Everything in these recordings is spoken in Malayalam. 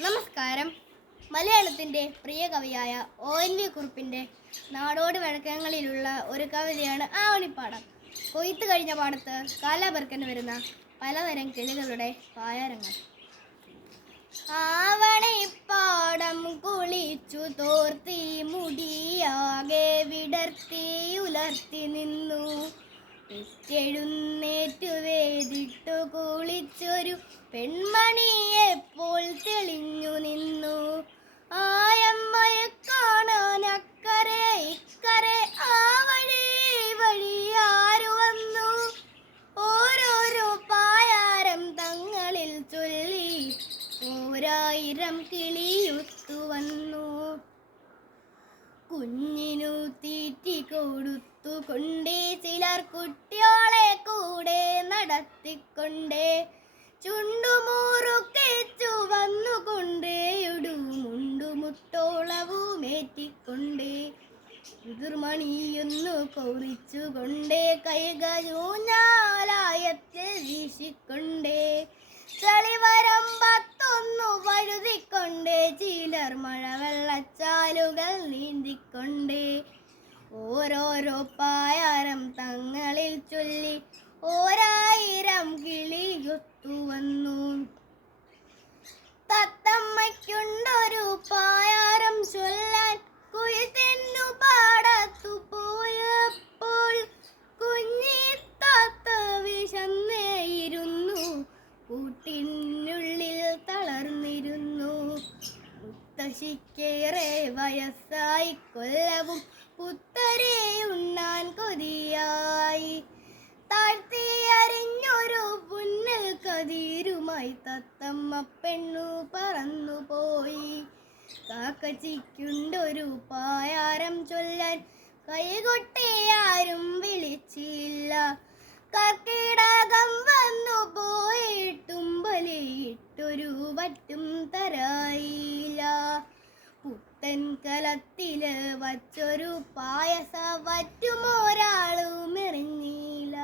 നമസ്കാരം. മലയാളത്തിന്റെ പ്രിയ കവിയായ ഒ എൻ വി കുറുപ്പിന്റെ നാടോടി വഴക്കങ്ങളിലുള്ള ഒരു കവിതയാണ് ആവണിപ്പാടം. കൊയ്ത്ത് കഴിഞ്ഞ പാടത്ത് കാലാപെറുക്കന് വരുന്ന പലതരം കിളികളുടെ പായരങ്ങൾ. ആവണിപ്പാടം കുളിച്ചു തോർത്തി മുടിയാകെ വിടർത്തി ഉലർത്തി നിന്നു. പെറ്റെഴുന്നേറ്റു വേദിട്ടു കുളിച്ചൊരു പെൺമണിയെപ്പോൾ ഓരായിരം കിളിയുത്തു വന്നു. കുഞ്ഞിനു തീറ്റി കൊടുത്തു കൊണ്ടേ ചിലർ കുട്ടിയോളെ കൂടെ നടത്തിക്കൊണ്ടേ. ചുണ്ടുമൂറുക്കേച്ചു വന്നുകൊണ്ടേ മുണ്ടുമുട്ടോളവുമേറ്റിക്കൊണ്ടേ എതിർമണിയൊന്നു കൊറിച്ചുകൊണ്ടേ കൈകയൂഞ്ഞാലായത്തിൽ വീശിക്കൊണ്ടേ. ചളിവരം ഓരോരോ പായാരം തങ്ങളിൽ ചൊല്ലി ഓരായിരം കിളിയൊത്തു വന്നു. തത്തമ്മയ്ക്കുണ്ടൊരു പായാരം ചൊല്ലാൻ കുയിത്തെന്നു പാടത്തു പോയപ്പോൾ കുഞ്ഞി താത്ത വിശന്നേയിരുന്നു കൂട്ടിനുള്ളിൽ തളർന്നിരുന്നു. മുത്തശ്ശിക്കേറെ വയസ്സായി കൊല്ലവും പുത്തരെ ഉണ്ണാൻ കൊതിയായി. താഴ്ത്തിയറിഞ്ഞൊരു പുന്നൽ കതിരുമായി തത്തമ്മ പെണ്ണു പറന്നുപോയി കാക്കച്ചിക്കുണ്ടൊരു പായാരം ചൊല്ലാൻ കൈകൊട്ടി ആരും വിളിച്ചില്ല. കർക്കിടകം വന്നു പോയിട്ടും ബലിയിട്ടൊരു വറ്റും തരായില്ല. പുത്തൻ കലത്തിൽ വച്ചൊരു പായസ വറ്റുമൊരാളും എറിഞ്ഞില്ല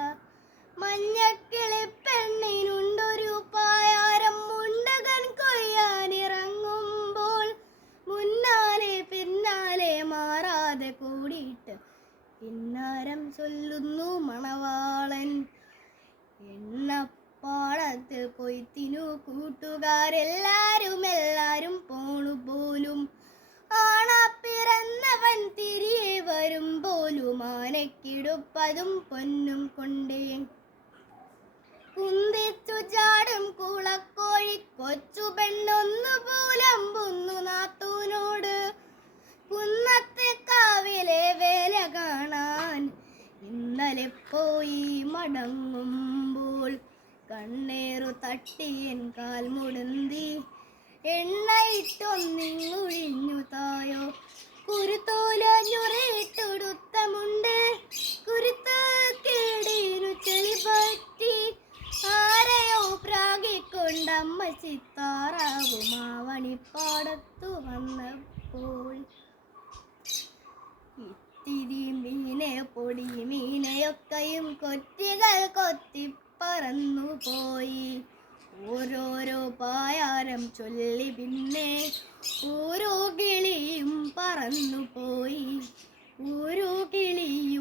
മഞ്ഞക്കിളി പെണ്ണിനുണ്ടൊരു പായാരം മുണ്ടകൻ കൊയ്യാനിറങ്ങുമ്പോൾ മുന്നാലെ പിന്നാലെ മാറാതെ കൂടിയിട്ട് പിന്നാരം ചൊല്ലുന്നു മണവാളൻ. എണ്ണപ്പാടത്ത് കൊയ്ത്തിനു കൂട്ടുകാരെല്ലാരും എല്ലാരും പോണു പോലും ആണ പിറന്നവൻ തിരികെ വരും പോലും പൊന്നും കൊണ്ടേ. കുന്തിച്ചു ചാടും കുളക്കോഴി കൊച്ചു പെണ്ണൊന്നു പൂലമ്പുന്നു നാത്തൂനോട്. കുന്നത്തെ കാവിലെ വേല കാണാൻ ഇന്നലെ പോയി മടങ്ങുമ്പോൾ കണ്ണേറു തട്ടിയൻ കാൽ മുടന്തി. എണ്ണയിട്ടൊന്നിങ്ങുഴിഞ്ഞു തായോ കുരുത്തോലഞ്ഞുറയിട്ടൊടുത്ത മുണ്ട് കേടീനു ചെളി പറ്റി ആരെയോ പ്രാഗിക്കൊണ്ടമ്മ ചിത്താറാവും. ആവണിപ്പാടത്തു വന്നപ്പോൾ ഇത്തിരി മീനെ പൊടി മീനെയൊക്കെയും കൊറ്റികൾ കൊത്തി പറന്നു പോയി ഓരോരോ പായാരം ചൊല്ലി പിന്നെ ഓരോ കിളിയും പറന്നു പോയി ഓരോ കിളിയും